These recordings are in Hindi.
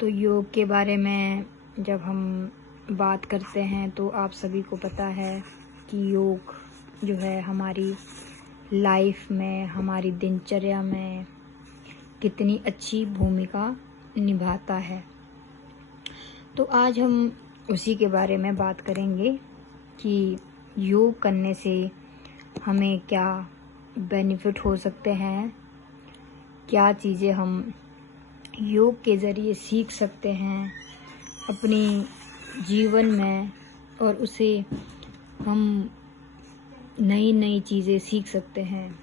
तो योग के बारे में जब हम बात करते हैं तो आप सभी को पता है कि योग जो है हमारी लाइफ में, हमारी दिनचर्या में कितनी अच्छी भूमिका निभाता है। तो आज हम उसी के बारे में बात करेंगे कि योग करने से हमें क्या बेनिफिट हो सकते हैं, क्या चीज़ें हम योग के ज़रिए सीख सकते हैं अपनी जीवन में, और उसे हम नई नई चीज़ें सीख सकते हैं।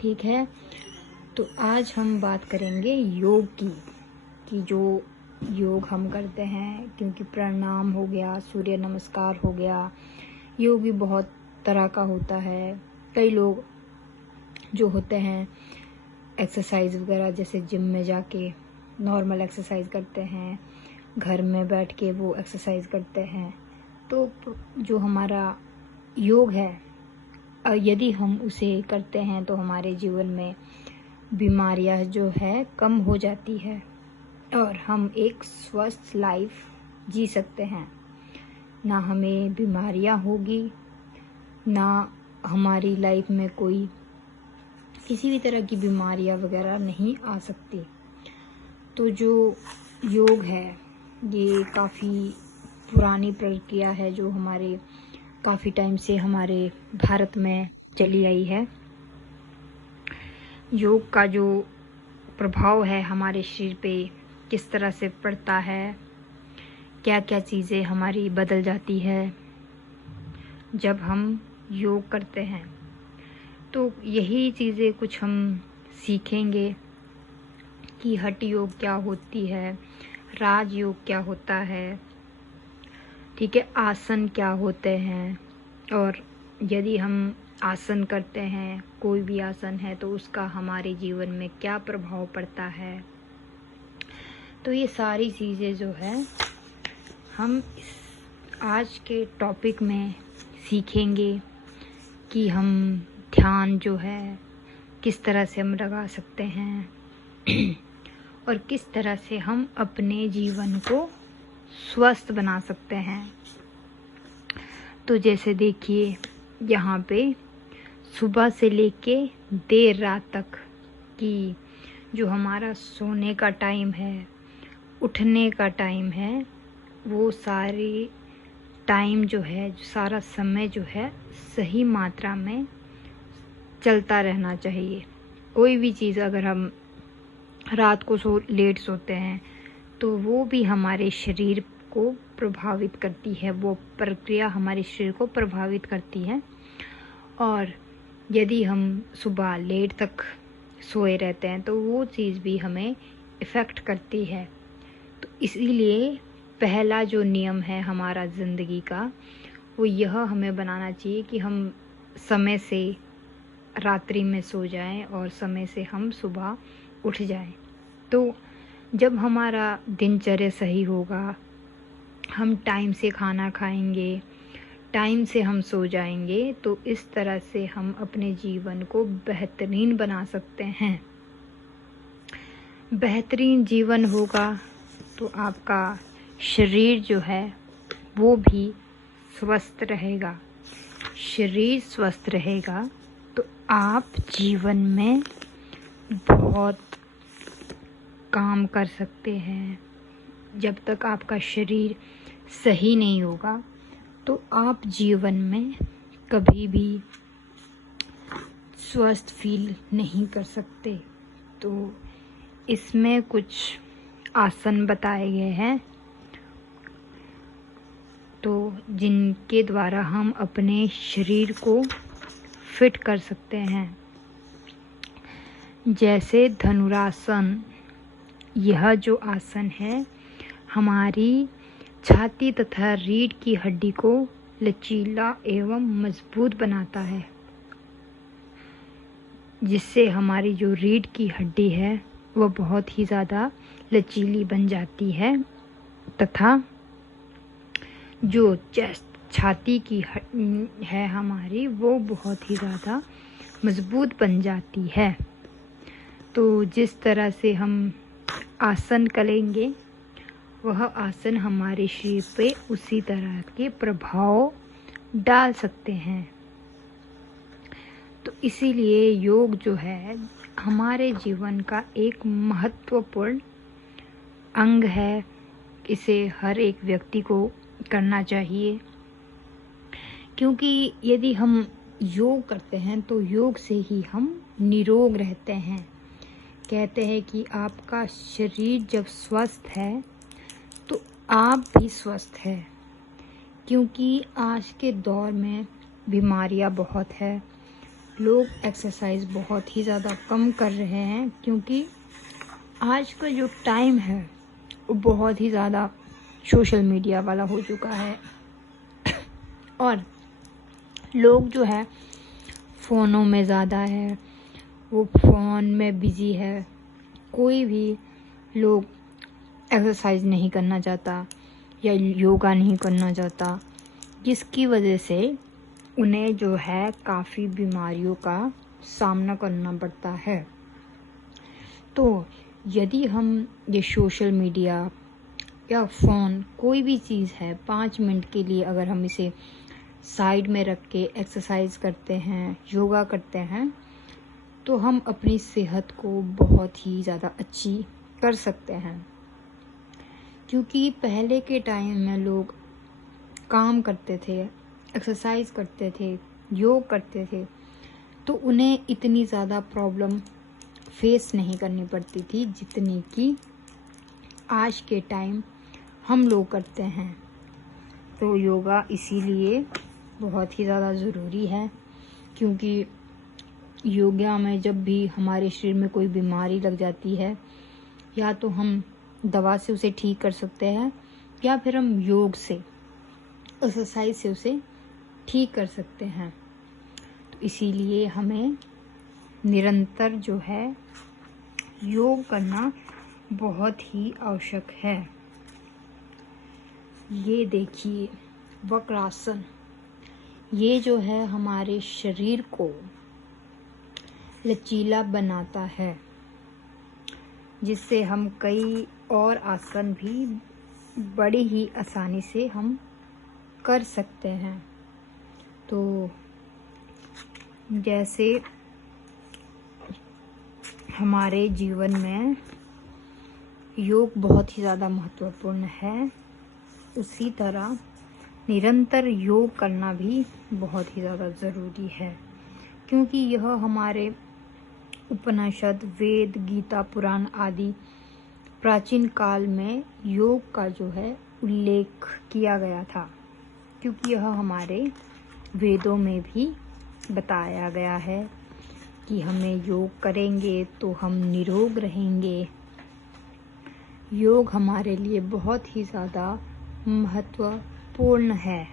ठीक है, तो आज हम बात करेंगे योग की, कि जो योग हम करते हैं, क्योंकि प्राणायाम हो गया, सूर्य नमस्कार हो गया, योग भी बहुत तरह का होता है। कई लोग जो होते हैं एक्सरसाइज वगैरह, जैसे जिम में जाके नॉर्मल एक्सरसाइज करते हैं, घर में बैठ के वो एक्सरसाइज करते हैं। तो जो हमारा योग है, यदि हम उसे करते हैं तो हमारे जीवन में बीमारियां जो है कम हो जाती है और हम एक स्वस्थ लाइफ जी सकते हैं। ना हमें बीमारियां होगी, ना हमारी लाइफ में कोई किसी भी तरह की बीमारियां वगैरह नहीं आ सकती। तो जो योग है ये काफ़ी पुरानी प्रक्रिया है, जो हमारे काफ़ी टाइम से हमारे भारत में चली आई है। योग का जो प्रभाव है हमारे शरीर पे किस तरह से पड़ता है, क्या क्या चीज़ें हमारी बदल जाती है जब हम योग करते हैं, तो यही चीज़ें कुछ हम सीखेंगे कि हठ योग क्या होती है, राज योग क्या होता है, ठीक है, आसन क्या होते हैं, और यदि हम आसन करते हैं, कोई भी आसन है, तो उसका हमारे जीवन में क्या प्रभाव पड़ता है। तो ये सारी चीज़ें जो है हम आज के टॉपिक में सीखेंगे कि हम ध्यान जो है किस तरह से हम लगा सकते हैं और किस तरह से हम अपने जीवन को स्वस्थ बना सकते हैं। तो जैसे देखिए, यहाँ पे सुबह से लेके देर रात तक की जो हमारा सोने का टाइम है, उठने का टाइम है, वो सारी टाइम जो है, सारा समय जो है सही मात्रा में चलता रहना चाहिए। कोई भी चीज़ अगर हम रात को लेट सोते हैं तो वो भी हमारे शरीर को प्रभावित करती है, वो प्रक्रिया हमारे शरीर को प्रभावित करती है। और यदि हम सुबह लेट तक सोए रहते हैं तो वो चीज़ भी हमें इफ़ेक्ट करती है। तो इसीलिए पहला जो नियम है हमारा ज़िंदगी का, वो यह हमें बनाना चाहिए कि हम समय से रात्रि में सो जाएं और समय से हम सुबह उठ जाएं। तो जब हमारा दिनचर्या सही होगा, हम टाइम से खाना खाएंगे, टाइम से हम सो जाएंगे, तो इस तरह से हम अपने जीवन को बेहतरीन बना सकते हैं। बेहतरीन जीवन होगा तो आपका शरीर जो है वो भी स्वस्थ रहेगा। शरीर स्वस्थ रहेगा तो आप जीवन में बहुत काम कर सकते हैं। जब तक आपका शरीर सही नहीं होगा तो आप जीवन में कभी भी स्वस्थ फील नहीं कर सकते। तो इसमें कुछ आसन बताए गए हैं, तो जिनके द्वारा हम अपने शरीर को फिट कर सकते हैं। जैसे धनुरासन, यह जो आसन है हमारी छाती तथा रीढ़ की हड्डी को लचीला एवं मजबूत बनाता है, जिससे हमारी जो रीढ़ की हड्डी है वह बहुत ही ज़्यादा लचीली बन जाती है, तथा जो छाती की है हमारी, वो बहुत ही ज़्यादा मजबूत बन जाती है। तो जिस तरह से हम आसन करेंगे वह आसन हमारे शरीर पे उसी तरह के प्रभाव डाल सकते हैं। तो इसीलिए योग जो है हमारे जीवन का एक महत्वपूर्ण अंग है। इसे हर एक व्यक्ति को करना चाहिए, क्योंकि यदि हम योग करते हैं तो योग से ही हम निरोग रहते हैं। कहते हैं कि आपका शरीर जब स्वस्थ है तो आप भी स्वस्थ है, क्योंकि आज के दौर में बीमारियां बहुत है। लोग एक्सरसाइज बहुत ही ज़्यादा कम कर रहे हैं, क्योंकि आज का जो टाइम है वो बहुत ही ज़्यादा सोशल मीडिया वाला हो चुका है और लोग जो है फ़ोनों में ज़्यादा है, वो फ़ोन में बिज़ी है। कोई भी लोग एक्सरसाइज नहीं करना चाहता या योगा नहीं करना चाहता, जिसकी वजह से उन्हें जो है काफ़ी बीमारियों का सामना करना पड़ता है। तो यदि हम ये सोशल मीडिया या फ़ोन कोई भी चीज़ है 5 मिनट के लिए अगर हम इसे साइड में रख के एक्सरसाइज करते हैं, योगा करते हैं, तो हम अपनी सेहत को बहुत ही ज़्यादा अच्छी कर सकते हैं। क्योंकि पहले के टाइम में लोग काम करते थे, एक्सरसाइज करते थे, योग करते थे, तो उन्हें इतनी ज़्यादा प्रॉब्लम फेस नहीं करनी पड़ती थी जितनी कि आज के टाइम हम लोग करते हैं। तो योगा इसीलिए बहुत ही ज़्यादा ज़रूरी है, क्योंकि योगा में जब भी हमारे शरीर में कोई बीमारी लग जाती है, या तो हम दवा से उसे ठीक कर सकते हैं या फिर हम योग से, एक्सरसाइज से उसे ठीक कर सकते हैं। तो इसीलिए हमें निरंतर जो है योग करना बहुत ही आवश्यक है। ये देखिए वक्रासन, ये जो है हमारे शरीर को लचीला बनाता है, जिससे हम कई और आसन भी बड़ी ही आसानी से हम कर सकते हैं। तो जैसे हमारे जीवन में योग बहुत ही ज़्यादा महत्वपूर्ण है, उसी तरह निरंतर योग करना भी बहुत ही ज़्यादा ज़रूरी है, क्योंकि यह हमारे उपनिषद, वेद, गीता, पुराण आदि प्राचीन काल में योग का जो है उल्लेख किया गया था, क्योंकि यह हमारे वेदों में भी बताया गया है कि हमें योग करेंगे तो हम निरोग रहेंगे। योग हमारे लिए बहुत ही ज़्यादा महत्वपूर्ण है।